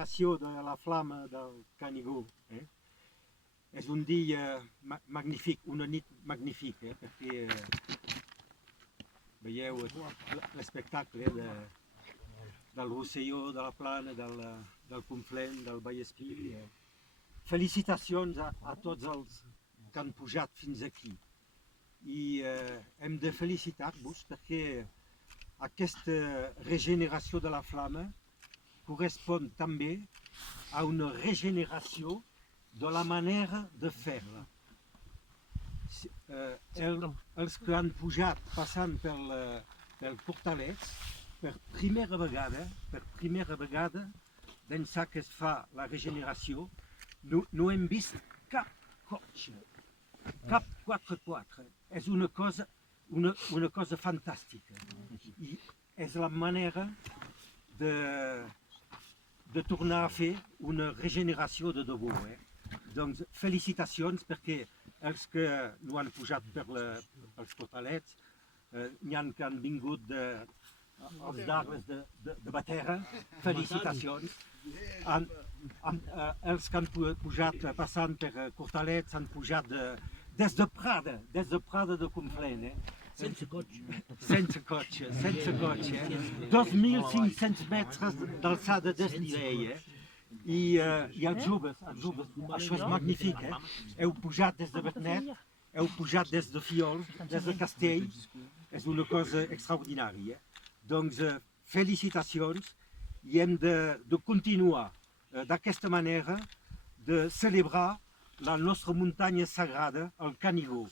generació de la flama del Canigó. És un dia magnífic, una nit magnífica, perquè veieu l'espectacle del Rosselló, de la Plana, del Conflent, del Vallespí. Felicitacions a tots els que han pujat fins aquí. I hem de felicitar-vos perquè aquesta regeneració de la flama correspon també a una regeneració de la manera de fer-la. Els que han pujat passant pel Portalets, per primera vegada, d'ençà que es fa la regeneració, no hem vist cap cotxe, cap 4x4. És una cosa fantàstica. I és la manera de tornar a fer una regeneració de debò. Doncs felicitacions perquè els que no han pujat pels Portalets, n'hi ha que han vingut als d'Arles de Baterra, felicitacions. Els que han pujat passant per Portalets han pujat des de Prada de Conflent. Sense cotxe. Sense cotxe. 2.500 metres d'alçada desnivell. I els joves, això és magnífic. Heu pujat des de Vernet, heu pujat des de Fiols, des de Castells, és una cosa extraordinària. Doncs felicitacions i hem de continuar d'aquesta manera de celebrar la nostra muntanya sagrada, el Canigó.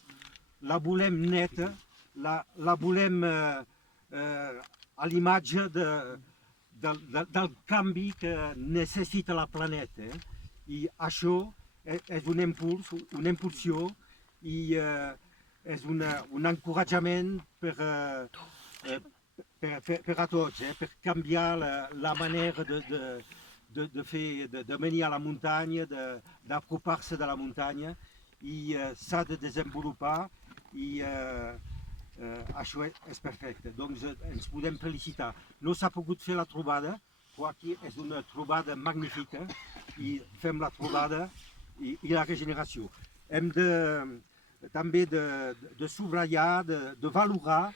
La volem neta, la volem a l'imatge del canvi que necessita la planeta. I això és un impuls, una impulsió i és un encoratjament per a tots, per canviar la manera de venir a la muntanya, d'apropar-se de la muntanya, i s'ha de desenvolupar i això és perfecte. Doncs ens podem felicitar. No s'ha pogut fer la trobada, però aquí és una trobada magnífica i fem la trobada i la regeneració. Hem també de subratllar, de valorar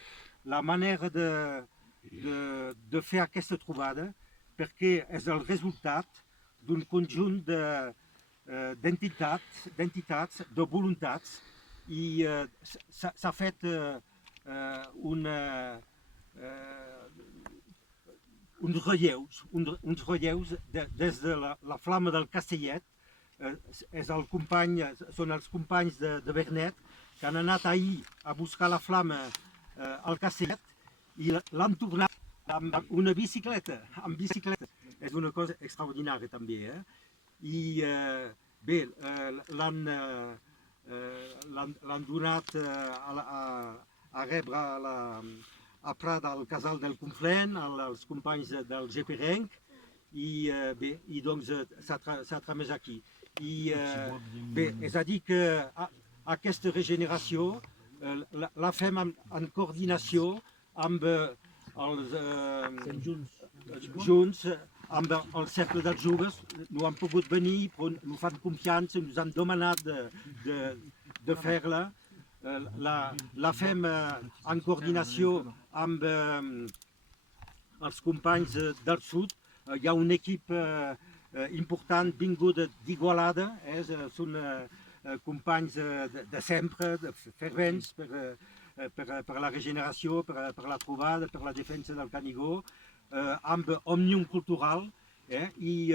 la manera de fer aquesta trobada, perquè és el resultat d'un conjunt d'entitats, de voluntats, i s'ha fet uns relleus des de la flama del Castellet. Són els companys de Vernet que han anat ahir a buscar la flama al Castellet i l'han tornat amb una bicicleta, És una cosa extraordinària també. I bé, l'han donat a rebre a Prat al casal del Conflent, als companys del GPRenc, i bé, i doncs s'ha tramès aquí. I bé, és a dir que aquesta regeneració la fem en coordinació amb els junts, amb el cercle dels joves. No han pogut venir, però no fan confiança, ens han demanat de fer-la. La fem en coordinació amb els companys del sud. Hi ha un equip important vingut d'Igualada, són companys de sempre, fervents per la regeneració, per la trobada, per la defensa del Canigó, amb Òmnium Cultural, i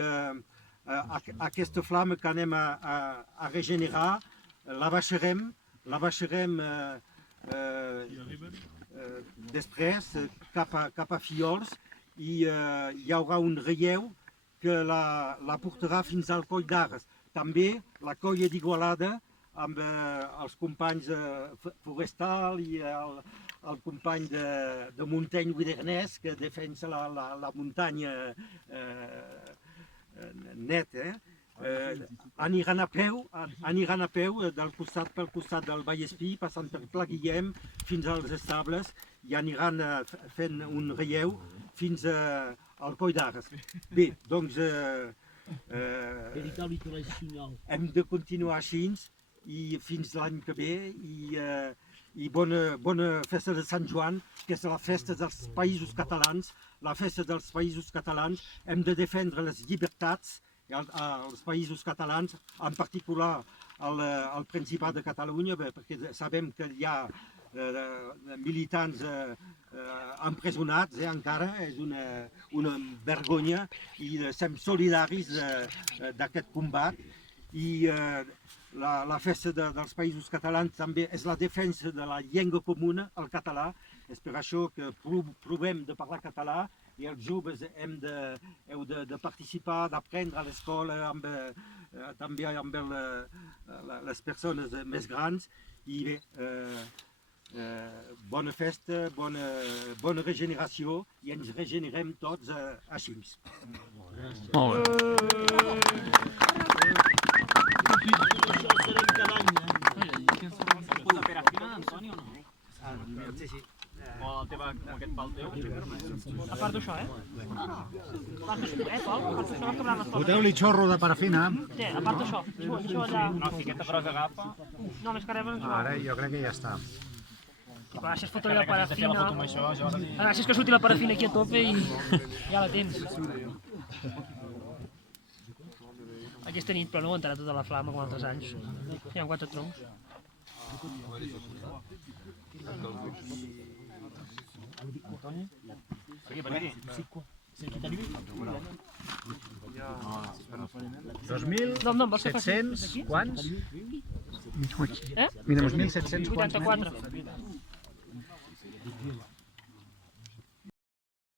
aquesta flama que anem a regenerar la baixarem després cap a Fiols, i hi haurà un relleu que la portarà fins al Coll d'Arres. També la colla d'Igualada, amb els companys forestal i el company de Munteny Guidernès, que defensa la muntanya neta. Aniran a peu pel costat del Vallespí, passant per Pla Guillem fins als estables, i aniran fent un relleu fins al Coll d'Arres. Bé, doncs hem de continuar així i fins l'any que ve i bona festa de Sant Joan, que és la festa dels països catalans. La festa dels països catalans hem de defendre les llibertats als països catalans, en particular al Principat de Catalunya, perquè sabem que hi ha militants empresonats encara, és una vergonya i som solidaris d'aquest combat. I la festa dels països catalans també és la defensa de la llengua comuna, el català. És per això que provem de parlar català i els joves heu de participar, d'aprendre a l'escola, també amb les persones més grans. I bé, bona festa, bona regeneració i ens regenerem tots així. Molt bé. A part d'això, Foteu-li xorro de parafina. Sí, a part d'això. Això allà... Una fiqueta per als agafa. No, més que res, Ara jo crec que ja està. I clar, si es fot la parafina... Ara, si és que surti la parafina aquí a tope i ja la tens. Aquesta nit, però no aguantarà tota la flama com altres anys. Hi ha 4 troncs. No, vols que faci 2.700 quants? Eh? Mira, 2.700 quants? 84.